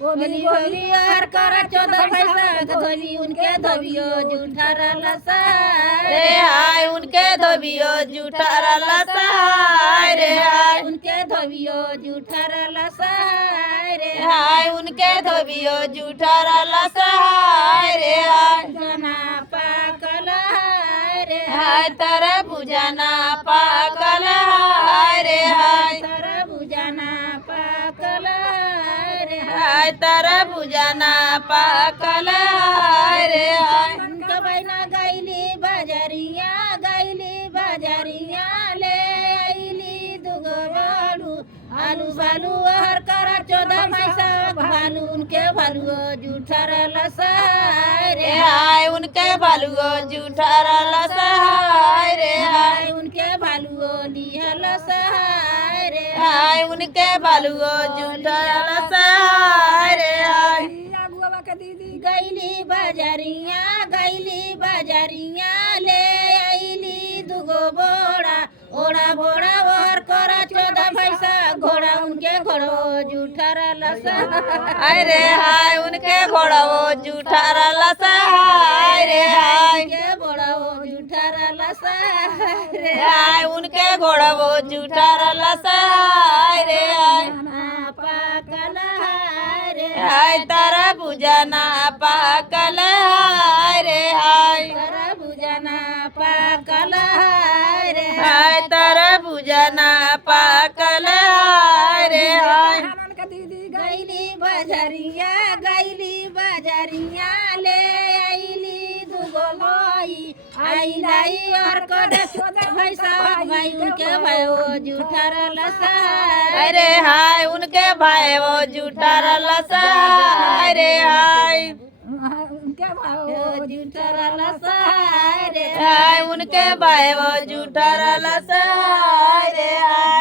होली होली हर करा 14 बैसाख धोली उनके धोबियो जूठा रलसा रे हाय उनके धोबियो जूठा रलसा रे हाय उनके धोबियो जूठा रलसा रे हाय उनके धोबियो जूठा रलसा रे हाय जना पाकल रे हाय तारा बुझाना पाकल हाय रे हाय तारा बुझाना पाकल रे हाय तारा बुझाना पाकल हाय रे हाय उनका बहना गैली बाजारिया ले आईली दुगो बालू आलू बालू हर करा 14 बैसाख भालू उनके भालू जूठा रलसा रे हाय उनके भालुओ जूठा रलसा रे हाय उनके भालू लिहलसा रे हाय उनके भालुओ जूठा रलसा रे हाय गैली बाजारिया ले आईली दुगो बोड़ा ओड़ा बोड़ा हर करा 14 बैसाख घोड़ा उनके घोड़ो जूठा रलसा अरे हाय उनके घोड़ाओ जूठा रलसा रे हाय के बड़ो जूठा रलसा रे हाय उनके घोड़ाओ जूठा रलसा रे हाय पाकल रे हाय तारा बुझाना पाकल हाय रे हाय तारा बुझाना पाकल रे हाय तारा बुझाना पाकल हाय रे हाय गैली बाजारिया ले आईली दुगो लाई आई और करे 14 बैसाख भाई उनके भयो जूठा रलसा अरे हाय उनके भाई वो जूठा रलसा अरे हाय उनके भयो जूठा रलसा रे हाय उनके भाई वो जूठा रलसा रे हाय